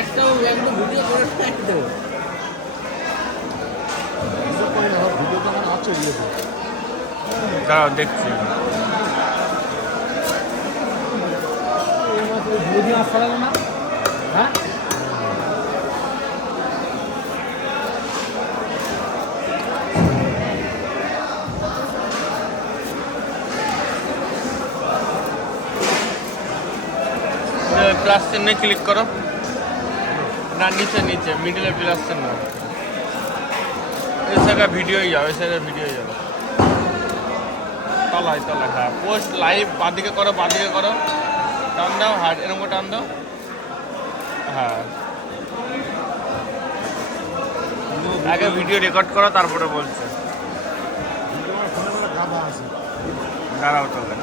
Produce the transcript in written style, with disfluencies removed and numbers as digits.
একটাও ভিডিও করে একদম ভিডিও তো আমার আছে ইয়েতে। দাঁড়াও দেখছি। ভিডিও আসতে পারবে না হ্যাঁ প্লাস চিহ্নে ক্লিক করো। না নিচে নিচে মিডিলে প্লাস চিহ্ন। এই জায়গায় ভিডিও যাও, এই জায়গায় ভিডিও যাবে। তলায় তলায়, হ্যাঁ পোস্ট লাইভ বাঁদিকে করো, বাঁদিকে করো, টান দাও, হ্যাঁ এরকম টান দাও, হ্যাঁ আগে ভিডিও রেকর্ড করো তারপরে বলছে। ভিডিও আমার ফোনে গাদা আছে। দাঁড়াও তাহলে।